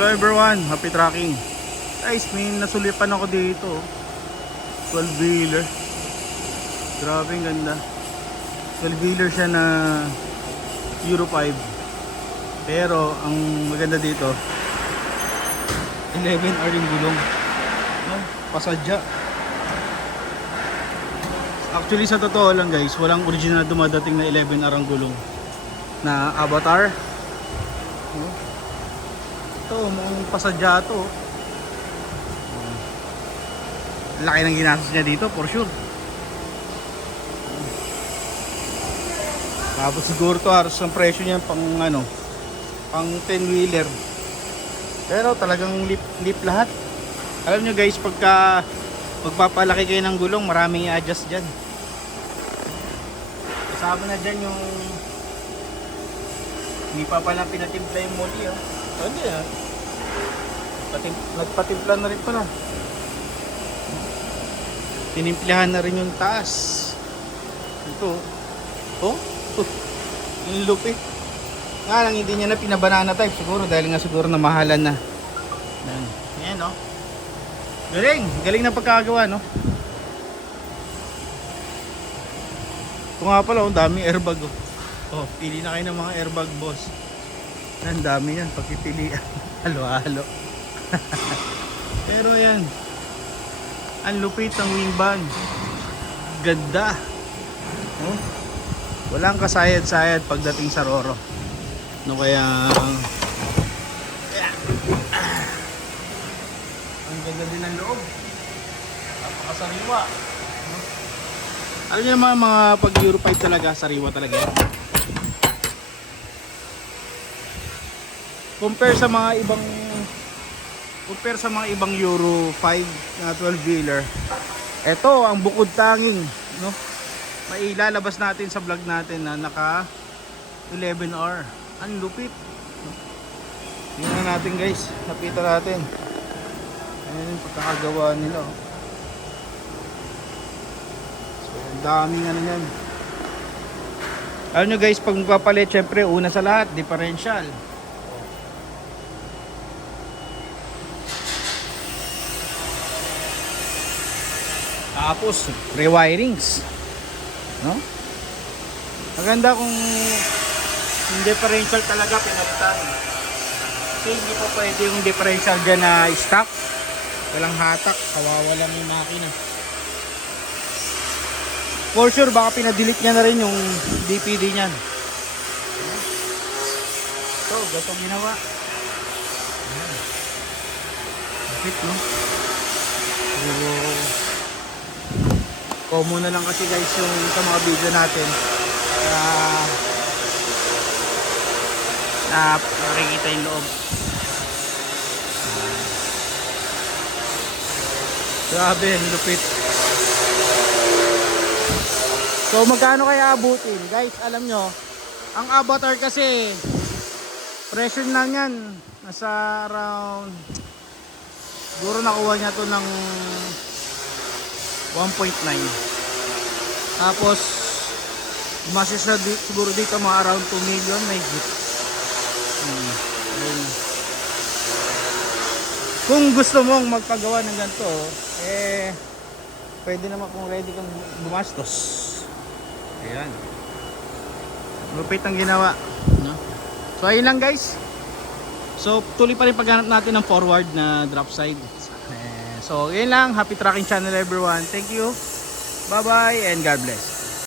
Hello everyone, happy tracking. Guys, may nasulipan ako dito. 12-wheeler. Grabe ang ganda. 12-wheeler siya na Euro 5. Pero ang maganda dito, 11R yung gulong. No? Pasadya. Actually sa totoo lang guys, walang original na dumadating na 11R ang gulong na Avatar. No? Ito, mukhang pasadya to. Laki ng ginastos niya dito for sure. Tapos siguro to halos ang presyo niya pang ano, pang 10-wheeler. Pero talagang lip lahat. Alam nyo guys, pagka magpapalaki kayo ng gulong, maraming i-adjust dyan. Kasama na dyan yung hindi pa pala pinatimpla yung muli. Oh. Hindi ah. Nagpatimpla na rin pala. Tinimplahan na rin yung taas. Ito. Oh. Yung lupit. Nga lang hindi niya na pinabanana type siguro dahil nga siguro na mahalan na. Ayan oh. Galing. Galing na pagkagawa no. Ito nga pala ang daming airbag oh. Oh, pili na kayo ng mga airbag boss. Ang dami yan pagpipilian. Halo-halo. Pero yan. Ang lupit ng wing band. Ganda. Oh. Walang kasayad-sayad pagdating sa Roro. No kaya ang ganda din ng loob. Napakasariwa. Alam niyo naman mga pag Euro 5 talaga, sariwa talaga. Compare sa mga ibang Euro 5 na 12-wheeler. Ito ang bukod tanging, no? Mailalabas natin sa vlog natin na naka 11R. Ang lupit. Tingnan natin guys, lapitan natin. Ayan yung pagkakagawa nila. So, ang daming ano yan. Alam nyo guys, pag magpapalit, syempre una sa lahat, differential. Tapos rewirings, no? Maganda kung yung differential talaga pinalitan. Kasi hindi pa pwede yung differential dyan na stock, walang hatak, kawawalan yung makina. For sure baka pinadelete niya na rin yung DPD niyan. So gato ginawa. Bakit no? Common na lang kasi guys yung sa mga video natin na nakikita yung loob. Grabe, lupit. So magkano kaya abutin? Guys, alam nyo, ang Avatar kasi presyo lang yan. Nasa around siguro nakuha niya to ng 1.9. Tapos masisya siguro dito mga around 2 million may hit. Kung gusto mong magpagawa ng ganito, eh pwede naman kung ready kang gumastos. Ayan. Lupit ang ginawa, no? So ayun lang guys. So tuloy pa rin paghanap natin ng forward na drop side. So yun lang, happy tracking channel everyone. Thank you. Bye bye and God bless.